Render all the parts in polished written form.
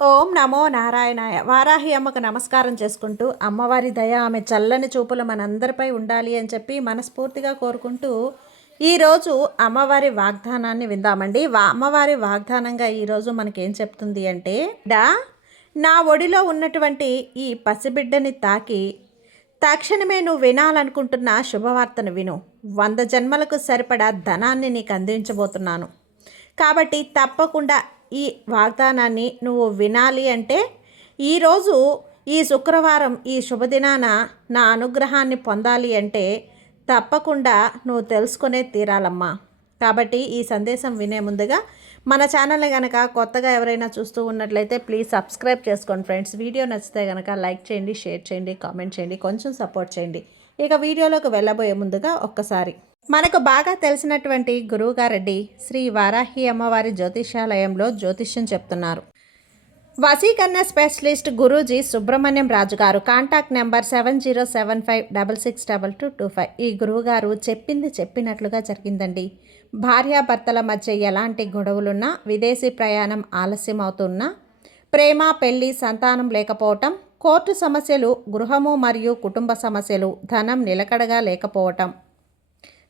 ఓం నమో నారాయణాయ. వారాహి అమ్మకు నమస్కారం చేసుకుంటూ, అమ్మవారి దయ ఆమె చల్లని చూపులు మనందరిపై ఉండాలి అని చెప్పి మనస్ఫూర్తిగా కోరుకుంటూ, ఈరోజు అమ్మవారి వాగ్దానాన్ని విందామండి. అమ్మవారి వాగ్దానంగా ఈరోజు మనకేం చెప్తుంది అంటే, నా ఒడిలో ఉన్నటువంటి ఈ పసిబిడ్డని తాకి తక్షణమే నువ్వు వినాలనుకుంటున్న శుభవార్తను విను. 100 జన్మలకు సరిపడా ధనాన్ని నీకు అందించబోతున్నాను. కాబట్టి తప్పకుండా ఈ వాగ్దానాన్ని నువ్వు వినాలి అంటే ఈరోజు ఈ శుక్రవారం ఈ శుభదినాన నా అనుగ్రహాన్ని పొందాలి అంటే తప్పకుండా నువ్వు తెలుసుకునే తీరాలమ్మా. కాబట్టి ఈ సందేశం వినే ముందుగా మన ఛానల్ని కనుక కొత్తగా ఎవరైనా చూస్తూ ఉన్నట్లయితే ప్లీజ్ సబ్స్క్రైబ్ చేసుకోండి ఫ్రెండ్స్. వీడియో నచ్చితే కనుక లైక్ చేయండి, షేర్ చేయండి, కామెంట్ చేయండి, కొంచెం సపోర్ట్ చేయండి. ఇక వీడియోలోకి వెళ్ళబోయే ముందుగా ఒక్కసారి మనకు బాగా తెలిసినటువంటి గురువుగారెడ్డి శ్రీ వారాహి అమ్మవారి జ్యోతిషాలయంలో జ్యోతిష్యం చెప్తున్నారు. వశీకరణ స్పెషలిస్ట్ గురూజీ సుబ్రహ్మణ్యం రాజు గారు. Contact number 7075662225. ఈ గురువుగారు చెప్పింది చెప్పినట్లుగా జరిగిందండి. భార్యాభర్తల మధ్య ఎలాంటి గొడవలున్నా, విదేశీ ప్రయాణం ఆలస్యం అవుతున్నా, ప్రేమ, పెళ్లి, సంతానం లేకపోవటం, కోర్టు సమస్యలు, గృహము మరియు కుటుంబ సమస్యలు, ధనం నిలకడగా లేకపోవటం,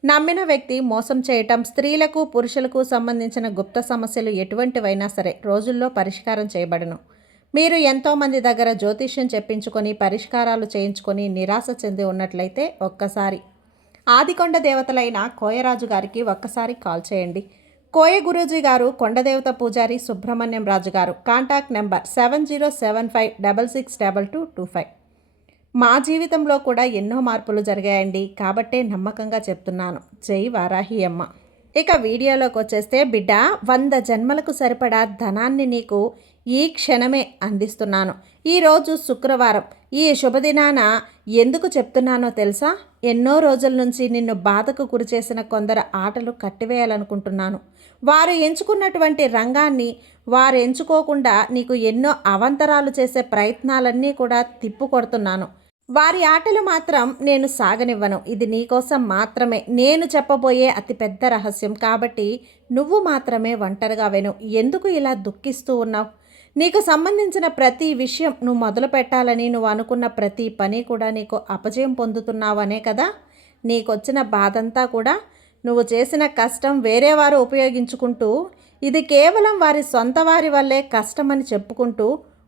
నమ్మిన వ్యక్తి మోసం చేయటం, స్త్రీలకు పురుషులకు సంబంధించిన గుప్త సమస్యలు ఎటువంటివైనా సరే రోజుల్లో పరిష్కారం చేయబడును. మీరు ఎంతోమంది దగ్గర జ్యోతిష్యం చెప్పించుకొని పరిష్కారాలు చేయించుకొని నిరాశ చెంది ఉన్నట్లయితే ఒక్కసారి ఆదికొండ దేవతలైన కోయరాజు గారికి ఒక్కసారి కాల్ చేయండి. కోయ గురూజీ గారు, కొండదేవత పూజారి సుబ్రహ్మణ్యం రాజు గారు. Contact number 7075662225. మా జీవితంలో కూడా ఎన్నో మార్పులు జరిగాయండి, కాబట్టే నమ్మకంగా చెప్తున్నాను. జై వారాహి అమ్మ. ఇక వీడియోలోకి వచ్చేస్తే, బిడ్డ 100 జన్మలకు సరిపడా ధనాన్ని నీకు ఈ క్షణమే అందిస్తున్నాను. ఈరోజు శుక్రవారం. ఈ శుభదినాన ఎందుకు చెప్తున్నానో తెలుసా? ఎన్నో రోజుల నుంచి నిన్ను బాధకు గురిచేసిన కొందరు ఆటలు కట్టివేయాలనుకుంటున్నాను. వారు ఎంచుకున్నటువంటి రంగాన్ని వారు ఎంచుకోకుండా నీకు ఎన్నో అవంతరాలు చేసే ప్రయత్నాలన్నీ కూడా తిప్పుకొడుతున్నాను. వారి ఆటలు మాత్రం నేను సాగనివ్వను. ఇది నీకోసం మాత్రమే నేను చెప్పబోయే అతిపెద్ద రహస్యం. కాబట్టి నువ్వు మాత్రమే ఒంటరిగా విను. ఎందుకు ఇలా దుఃఖిస్తూ ఉన్నావు? నీకు సంబంధించిన ప్రతి విషయం నువ్వు మొదలు పెట్టాలని నువ్వు అనుకున్న ప్రతి పని కూడా నీకు అపజయం పొందుతున్నావు అనే కదా. నీకొచ్చిన బాధంతా కూడా నువ్వు చేసిన కష్టం వేరేవారు ఉపయోగించుకుంటూ, ఇది కేవలం వారి సొంత వారి వల్లే కష్టమని చెప్పుకుంటూ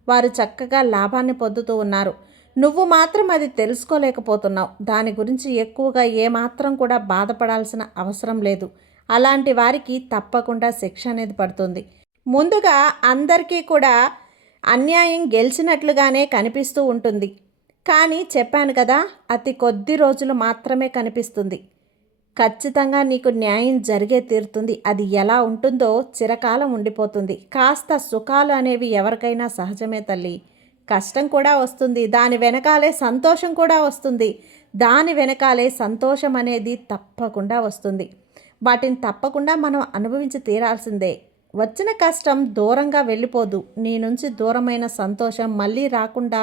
వారు చక్కగా లాభాన్ని పొందుతూ ఉన్నారు. నువ్వు మాత్రం అది తెలుసుకోలేకపోతున్నావు. దాని గురించి ఎక్కువగా ఏమాత్రం కూడా బాధపడాల్సిన అవసరం లేదు. అలాంటి వారికి తప్పకుండా శిక్ష అనేది పడుతుంది. ముందుగా అందరికీ కూడా అన్యాయం గెలిచినట్లుగానే కనిపిస్తూ ఉంటుంది. కానీ చెప్పాను కదా, అతి కొద్ది రోజులు మాత్రమే కనిపిస్తుంది. ఖచ్చితంగా నీకు న్యాయం జరిగే తీరుతుంది. అది ఎలా ఉంటుందో చిరకాలం ఉండిపోతుంది. కాస్త సుఖాలు అనేవి ఎవరికైనా సహజమే తల్లి. కష్టం కూడా వస్తుంది, దాని వెనకాలే సంతోషం కూడా వస్తుంది. దాని వెనకాలే సంతోషం అనేది తప్పకుండా వస్తుంది. వాటిని తప్పకుండా మనం అనుభవించి తీరాల్సిందే. వచ్చిన కష్టం దూరంగా వెళ్ళిపోదు. నీ నుంచి దూరమైన సంతోషం మళ్ళీ రాకుండా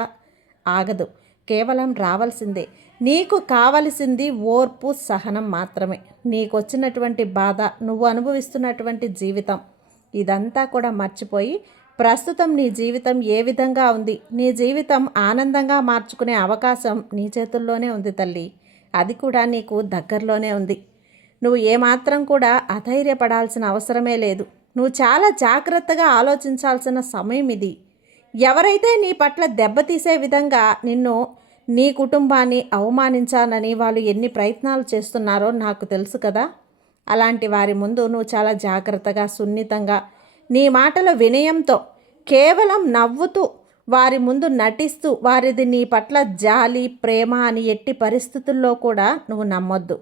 ఆగదు. కేవలం రావాల్సిందే. నీకు కావలసింది ఓర్పు, సహనం మాత్రమే. నీకొచ్చినటువంటి బాధ, నువ్వు అనుభవిస్తున్నటువంటి జీవితం, ఇదంతా కూడా మర్చిపోయి ప్రస్తుతం నీ జీవితం ఏ విధంగా ఉంది, నీ జీవితం ఆనందంగా మార్చుకునే అవకాశం నీ చేతుల్లోనే ఉంది తల్లి. అది కూడా నీకు దగ్గరలోనే ఉంది. నువ్వు ఏమాత్రం కూడా అధైర్యపడాల్సిన అవసరమే లేదు. నువ్వు చాలా జాగ్రత్తగా ఆలోచించాల్సిన సమయం ఇది. ఎవరైతే నీ పట్ల దెబ్బతీసే విధంగా నిన్ను, నీ కుటుంబాన్ని అవమానించాలని వాళ్ళు ఎన్ని ప్రయత్నాలు చేస్తున్నారో నాకు తెలుసు కదా. అలాంటి వారి ముందు నువ్వు చాలా జాగ్రత్తగా, సున్నితంగా, నీ మాటల వినయంతో, కేవలం నవ్వుతూ వారి ముందు నటిస్తూ, వారిది నీ పట్ల జాలి, ప్రేమ అని ఎట్టి పరిస్థితుల్లో కూడా నువ్వు నమ్మొద్దు.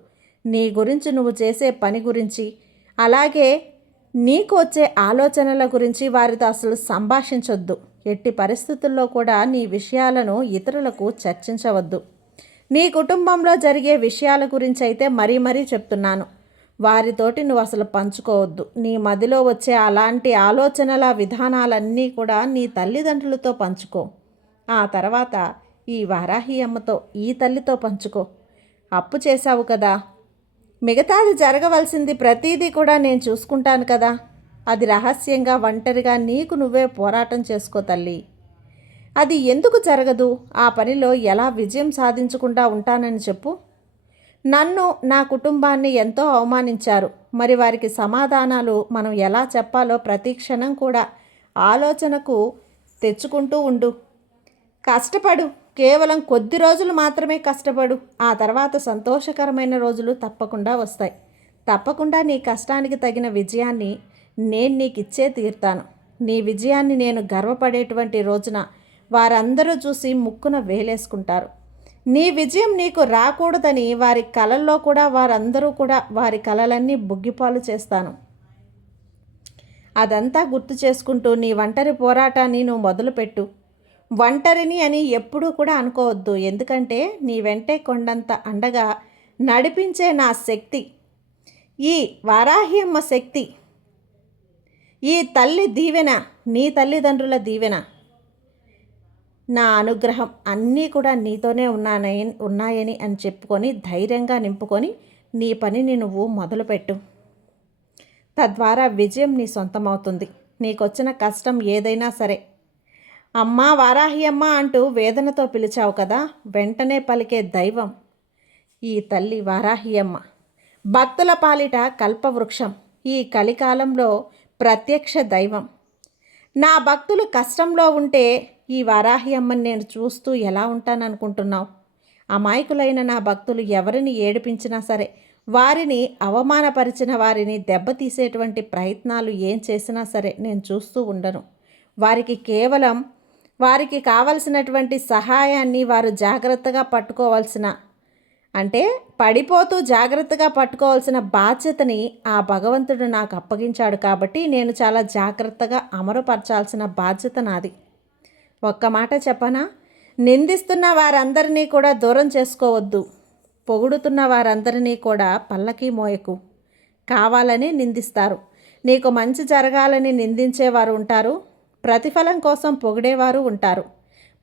నీ గురించి, నువ్వు చేసే పని గురించి, అలాగే నీకు వచ్చే ఆలోచనల గురించి వారితో అసలు సంభాషించొద్దు. ఎట్టి పరిస్థితుల్లో కూడా నీ విషయాలను ఇతరులకు చర్చించవద్దు. నీ కుటుంబంలో జరిగే విషయాల గురించి అయితే మరీ చెప్తున్నాను, వారితోటి నువ్వు అసలు పంచుకోవద్దు. నీ మదిలో వచ్చే అలాంటి ఆలోచనల విధానాలన్నీ కూడా నీ తల్లిదండ్రులతో పంచుకో. ఆ తర్వాత ఈ వారాహి అమ్మతో, ఈ తల్లితో పంచుకో. అప్పు చేశావు కదా, మిగతాది జరగవలసింది ప్రతీదీ కూడా నేను చూసుకుంటాను కదా. అది రహస్యంగా ఒంటరిగా నీకు నువ్వే పోరాటం చేసుకో తల్లి. అది ఎందుకు జరగదు? ఆ పనిలో ఎలా విజయం సాధించకుండా ఉంటానని చెప్పు. నన్ను, నా కుటుంబాన్ని ఎంతో అవమానించారు. మరి వారికి సమాధానాలు మనం ఎలా చెప్పాలో ప్రతి క్షణం కూడా ఆలోచనకు తెచ్చుకుంటూ ఉండు. కష్టపడు. కేవలం కొద్ది రోజులు మాత్రమే కష్టపడు. ఆ తర్వాత సంతోషకరమైన రోజులు తప్పకుండా వస్తాయి. తప్పకుండా నీ కష్టానికి తగిన విజయాన్ని నేను నీకు ఇచ్చే తీరుతాను. నీ విజయాన్ని నేను గర్వపడేటువంటి రోజున వారందరూ చూసి ముక్కున వేలేసుకుంటారు. నీ విజయం నీకు రాకూడదని వారి కలల్లో కూడా వారందరూ కూడా వారి కలలన్నీ బుగ్గిపాలు చేస్తాను. అదంతా గుర్తు చేసుకుంటూ నీ ఒంటరి పోరాటాన్ని నువ్వు మొదలుపెట్టు. ఒంటరిని అని ఎప్పుడూ కూడా అనుకోవద్దు. ఎందుకంటే నీ వెంటే కొండంత అండగా నడిపించే నా శక్తి, ఈ వారాహి శక్తి, ఈ తల్లి దీవెన, నీ తల్లిదండ్రుల దీవెన, నా అనుగ్రహం అన్నీ కూడా నీతోనే ఉన్నాయని అని చెప్పుకొని ధైర్యంగా నింపుకొని నీ పనిని నువ్వు మొదలుపెట్టు. తద్వారా విజయం నీ సొంతమవుతుంది. నీకొచ్చిన కష్టం ఏదైనా సరే, అమ్మా వారాహి అమ్మ అంటూ వేదనతో పిలిచావు కదా, వెంటనే పలికే దైవం ఈ తల్లి వారాహి అమ్మ. భక్తుల పాలిట కల్పవృక్షం, ఈ కలికాలంలో ప్రత్యక్ష దైవం. నా భక్తులు కష్టంలో ఉంటే ఈ వారాహి అమ్మని నేను చూస్తూ ఎలా ఉంటాననుకుంటున్నావు? అమాయకులైన నా భక్తులు ఎవరిని ఏడిపించినా సరే, వారిని అవమానపరిచిన వారిని దెబ్బతీసేటువంటి ప్రయత్నాలు ఏం చేసినా సరే నేను చూస్తూ ఉండను. వారికి కావలసినటువంటి సహాయాన్ని వారు జాగ్రత్తగా పట్టుకోవాల్సిన, అంటే పడిపోతూ జాగ్రత్తగా పట్టుకోవాల్సిన బాధ్యతని ఆ భగవంతుడు నాకు అప్పగించాడు. కాబట్టి నేను చాలా జాగ్రత్తగా అమరుపరచాల్సిన బాధ్యత నాది. ఒక్క మాట చెప్పనా? నిందిస్తున్న వారందరినీ కూడా దూరం చేసుకోవద్దు. పొగుడుతున్న వారందరినీ కూడా పల్లకి మోయకు. కావాలని నిందిస్తారు. నీకు మంచి జరగాలని నిందించేవారు ఉంటారు. ప్రతిఫలం కోసం పొగిడేవారు ఉంటారు.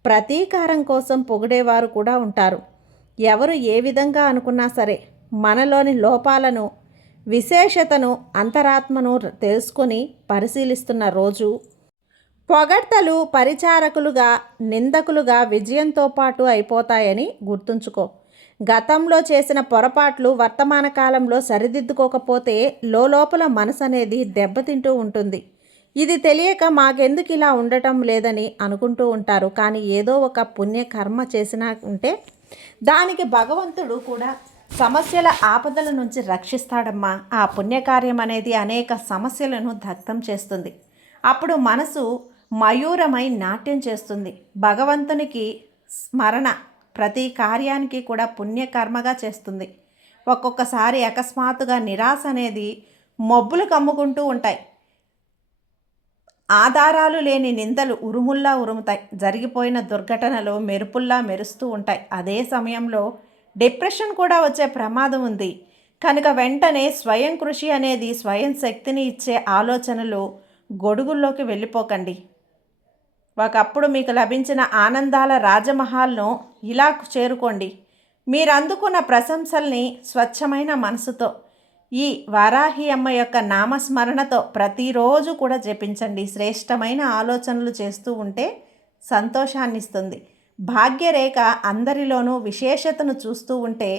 ప్రతీకారం కోసం పొగిడేవారు కూడా ఉంటారు. ఎవరు ఏ విధంగా అనుకున్నా సరే, మనలోని లోపాలను, విశేషతను, అంతరాత్మను తెలుసుకొని పరిశీలిస్తున్న రోజు పొగడ్తలు పరిచారకులుగా, నిందకులుగా విజయంతో పాటు అయిపోతాయని గుర్తుంచుకో. గతంలో చేసిన పొరపాట్లు వర్తమాన కాలంలో సరిదిద్దుకోకపోతే లోపల మనసు అనేది దెబ్బతింటూ ఉంటుంది. ఇది తెలియక మాకెందుకు ఇలా ఉండటం లేదని అనుకుంటూ ఉంటారు. కానీ ఏదో ఒక పుణ్యకర్మ చేసినా ఉంటే దానికి భగవంతుడు కూడా సమస్యల ఆపదల నుంచి రక్షిస్తాడమ్మా. ఆ పుణ్యకార్యం అనేది అనేక సమస్యలను దగ్ధం చేస్తుంది. అప్పుడు మనసు మయూరమై నాట్యం చేస్తుంది. భగవంతునికి స్మరణ ప్రతి కార్యానికి కూడా పుణ్యకర్మగా చేస్తుంది. ఒక్కొక్కసారి అకస్మాత్తుగా నిరాశ అనేది మబ్బులు కమ్ముకుంటూ ఉంటాయి. ఆధారాలు లేని నిందలు ఉరుముల్లా ఉరుముతాయి. జరిగిపోయిన దుర్ఘటనలు మెరుపుల్లా మెరుస్తూ ఉంటాయి. అదే సమయంలో డిప్రెషన్ కూడా వచ్చే ప్రమాదం ఉంది. కనుక వెంటనే స్వయం కృషి అనేది స్వయం శక్తిని ఇచ్చే ఆలోచనలు గొడుగుల్లోకి వెళ్ళిపోకండి. ఒకప్పుడు మీకు లభించిన ఆనందాల రాజమహల్ను ఇలా చేరుకోండి. మీరు అందుకున్న ప్రశంసల్ని స్వచ్ఛమైన మనసుతో, ఈ వారాహి అమ్మ యొక్క నామస్మరణతో ప్రతిరోజు కూడా జపించండి. శ్రేష్టమైన ఆలోచనలు చేస్తూ ఉంటే సంతోషాన్ని ఇస్తుంది. భాగ్యరేఖ అందరిలోనూ విశేషతను చూస్తూ ఉంటే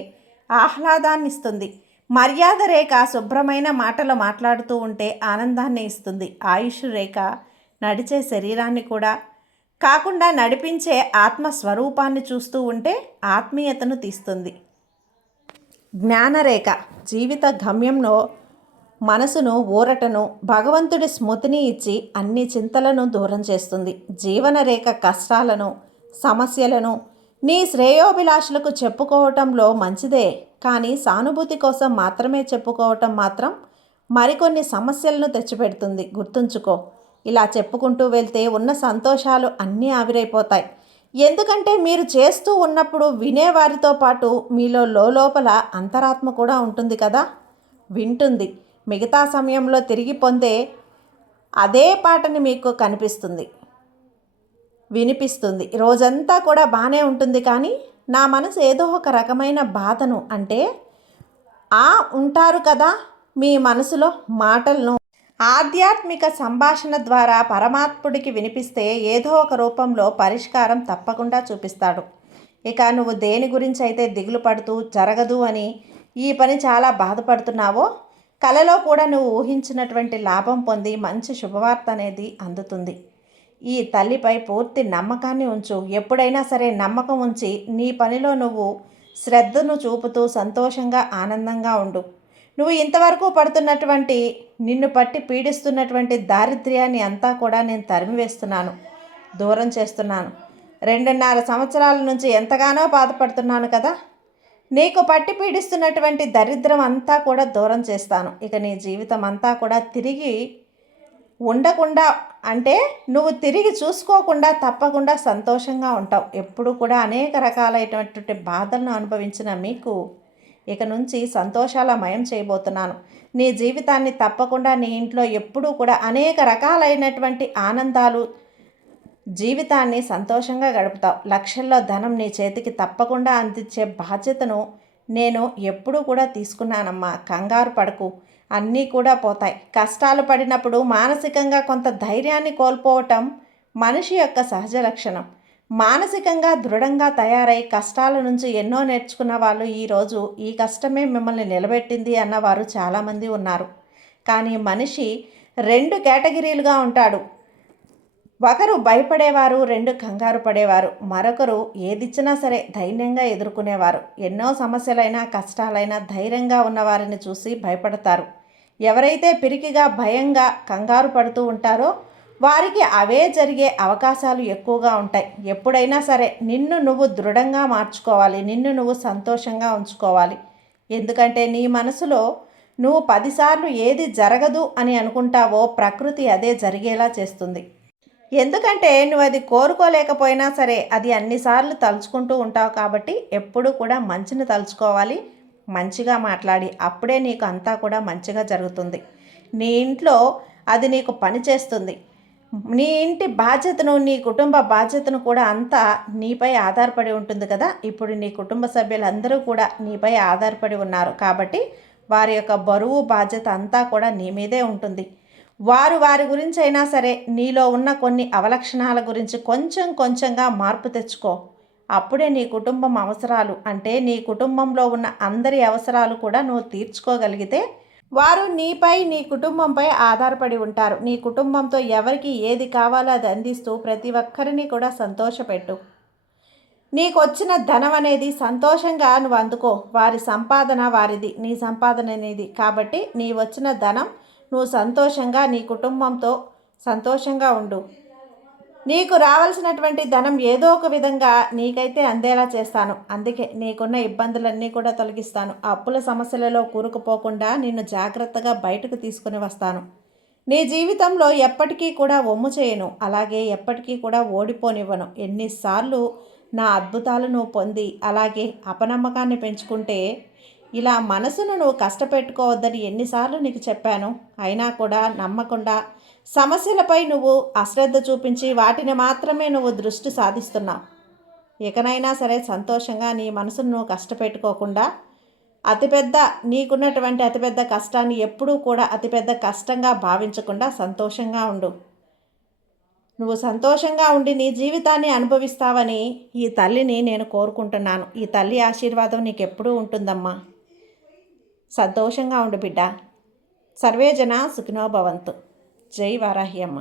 ఆహ్లాదాన్ని ఇస్తుంది. మర్యాద రేఖ శుభ్రమైన మాటలు మాట్లాడుతూ ఉంటే ఆనందాన్ని ఇస్తుంది. ఆయుష్ రేఖ నడిచే శరీరాన్ని కూడా కాకుండా నడిపించే ఆత్మస్వరూపాన్ని చూస్తూ ఉంటే ఆత్మీయతను తీస్తుంది. జ్ఞానరేఖ జీవిత గమ్యంలో మనసును, ఊరటను, భగవంతుడి స్మృతిని ఇచ్చి అన్ని చింతలను దూరం చేస్తుంది. జీవనరేఖ కష్టాలను, సమస్యలను నీ శ్రేయోభిలాషులకు చెప్పుకోవటంలో మంచిదే, కానీ సానుభూతి కోసం మాత్రమే చెప్పుకోవటం మాత్రం మరికొన్ని సమస్యలను తెచ్చిపెడుతుంది. గుర్తుంచుకో. ఇలా చెప్పుకుంటూ వెళ్తే ఉన్న సంతోషాలు అన్నీ ఆవిరైపోతాయి. ఎందుకంటే మీరు చేస్తూ ఉన్నప్పుడు వినేవారితో పాటు మీలో లోపల అంతరాత్మ కూడా ఉంటుంది కదా, వింటుంది. మిగతా సమయంలో తిరిగి పొందే అదే పాటని మీకు కనిపిస్తుంది, వినిపిస్తుంది. రోజంతా కూడా బాగానే ఉంటుంది. కానీ నా మనసు ఏదో ఒక రకమైన బాధను, అంటే ఉంటారు కదా మీ మనసులో మాటలను ఆధ్యాత్మిక సంభాషణ ద్వారా పరమాత్ముడికి వినిపిస్తే ఏదో ఒక రూపంలో పరిష్కారం తప్పకుండా చూపిస్తాడు. ఇక నువ్వు దేని గురించి అయితే దిగులు పడుతూ జరగదు అని ఈ పని చాలా బాధపడుతున్నావో, కలలో కూడా నువ్వు ఊహించినటువంటి లాభం పొంది మంచి శుభవార్త అనేది అందుతుంది. ఈ తల్లిపై పూర్తి నమ్మకాన్ని ఉంచు. ఎప్పుడైనా సరే నమ్మకం ఉంచి నీ పనిలో నువ్వు శ్రద్ధను చూపుతూ సంతోషంగా ఆనందంగా ఉండు. నువ్వు ఇంతవరకు పడుతున్నటువంటి, నిన్ను పట్టి పీడిస్తున్నటువంటి దారిద్ర్యాన్ని అంతా కూడా నేను తరిమివేస్తున్నాను, దూరం చేస్తున్నాను. 2.5 సంవత్సరాల నుంచి ఎంతగానో బాధపడుతున్నాను కదా, నీకు పట్టి పీడిస్తున్నటువంటి దరిద్రం అంతా కూడా దూరం చేస్తాను. ఇక నీ జీవితం అంతా కూడా తిరిగి ఉండకుండా, అంటే నువ్వు తిరిగి చూసుకోకుండా తప్పకుండా సంతోషంగా ఉంటావు. ఎప్పుడు కూడా అనేక రకాలైనటువంటి బాధలను అనుభవించిన మీకు ఇక నుంచి సంతోషాలమయం చేయబోతున్నాను. నీ జీవితాన్ని తప్పకుండా నీ ఇంట్లో ఎప్పుడూ కూడా అనేక రకాలైనటువంటి ఆనందాలు, జీవితాన్ని సంతోషంగా గడుపుతావు. లక్షల్లో ధనం నీ చేతికి తప్పకుండా అందించే బాధ్యతను నేను ఎప్పుడూ కూడా తీసుకున్నానమ్మా. కంగారు పడకు, అన్నీ కూడా పోతాయి. కష్టాలు పడినప్పుడు మానసికంగా కొంత ధైర్యాన్ని కోల్పోవటం మనిషి యొక్క సహజ లక్షణం. మానసికంగా దృఢంగా తయారై కష్టాల నుంచి ఎన్నో నేర్చుకున్న వాళ్ళు ఈరోజు ఈ కష్టమే మిమ్మల్ని నిలబెట్టింది అన్నవారు చాలామంది ఉన్నారు. కానీ మనిషి 2 కేటగిరీలుగా ఉంటాడు. ఒకరు భయపడేవారు, 2 కంగారు పడేవారు, మరొకరు ఏదిచ్చినా సరే ధైర్యంగా ఎదుర్కొనేవారు. ఎన్నో సమస్యలైనా కష్టాలైనా ధైర్యంగా ఉన్నవారిని చూసి భయపడతారు. ఎవరైతే పిరికిగా భయంగా కంగారు పడుతూ ఉంటారో వారికి అవే జరిగే అవకాశాలు ఎక్కువగా ఉంటాయి. ఎప్పుడైనా సరే నిన్ను నువ్వు దృఢంగా మార్చుకోవాలి, నిన్ను నువ్వు సంతోషంగా ఉంచుకోవాలి. ఎందుకంటే నీ మనసులో నువ్వు 10 సార్లు ఏది జరగదు అని అనుకుంటావో ప్రకృతి అదే జరిగేలా చేస్తుంది. ఎందుకంటే నువ్వు అది కోరుకోలేకపోయినా సరే అది అన్నిసార్లు తలుచుకుంటూ ఉంటావు. కాబట్టి ఎప్పుడూ కూడా మంచిని తలుచుకోవాలి, మంచిగా మాట్లాడి, అప్పుడే నీకు అంతా కూడా మంచిగా జరుగుతుంది. నీ ఇంట్లో అది నీకు పని చేస్తుంది. నీ ఇంటి బాధ్యతను, నీ కుటుంబ బాధ్యతను కూడా అంతా నీపై ఆధారపడి ఉంటుంది కదా. ఇప్పుడు నీ కుటుంబ సభ్యులందరూ కూడా నీపై ఆధారపడి ఉన్నారు కాబట్టి వారి యొక్క బరువు బాధ్యత అంతా కూడా నీ మీదే ఉంటుంది. వారి గురించి అయినా సరే నీలో ఉన్న కొన్ని అవలక్షణాల గురించి కొంచెం కొంచెంగా మార్పు తెచ్చుకో. అప్పుడే నీ కుటుంబం అవసరాలు, అంటే నీ కుటుంబంలో ఉన్న అందరి అవసరాలు కూడా నువ్వు తీర్చుకోగలిగితే వారు నీపై, నీ కుటుంబంపై ఆధారపడి ఉంటారు. నీ కుటుంబంతో ఎవరికి ఏది కావాలో అది అందిస్తూ ప్రతి ఒక్కరిని కూడా సంతోషపెట్టు. నీకు వచ్చిన ధనం అనేది సంతోషంగా నువ్వు అందుకో. వారి సంపాదన వారిది, నీ సంపాదన అనేది. కాబట్టి నీ వచ్చిన ధనం నువ్వు సంతోషంగా నీ కుటుంబంతో సంతోషంగా ఉండు. నీకు రావాల్సినటువంటి ధనం ఏదో ఒక విధంగా నీకైతే అందేలా చేస్తాను. అందుకే నీకున్న ఇబ్బందులన్నీ కూడా తొలగిస్తాను. అప్పుల సమస్యలలో కూరుకుపోకుండా నిన్ను జాగ్రత్తగా బయటకు తీసుకుని వస్తాను. నీ జీవితంలో ఎప్పటికీ కూడా ఒమ్ము చేయను, అలాగే ఎప్పటికీ కూడా ఓడిపోనివ్వను. ఎన్నిసార్లు నా అద్భుతాలు నువ్వు పొంది అలాగే అపనమ్మకాన్ని పెంచుకుంటే, ఇలా మనసును నువ్వు కష్టపెట్టుకోవద్దని ఎన్నిసార్లు నీకు చెప్పాను. అయినా కూడా నమ్మకుండా సమస్యలపై నువ్వు అశ్రద్ధ చూపించి వాటిని మాత్రమే నువ్వు దృష్టి సాధిస్తున్నావు. ఇకనైనా సరే సంతోషంగా నీ మనసును నువ్వు కష్టపెట్టుకోకుండా నీకున్నటువంటి అతిపెద్ద కష్టాన్ని ఎప్పుడూ కూడా అతిపెద్ద కష్టంగా భావించకుండా సంతోషంగా ఉండు. నువ్వు సంతోషంగా ఉండి నీ జీవితాన్ని అనుభవిస్తావని ఈ తల్లిని నేను కోరుకుంటున్నాను. ఈ తల్లి ఆశీర్వాదం నీకు ఎప్పుడూ ఉంటుందమ్మా. సంతోషంగా ఉండు బిడ్డ. సర్వే జన సుఖినో భవంతు. జై వారాహి అమ్మ.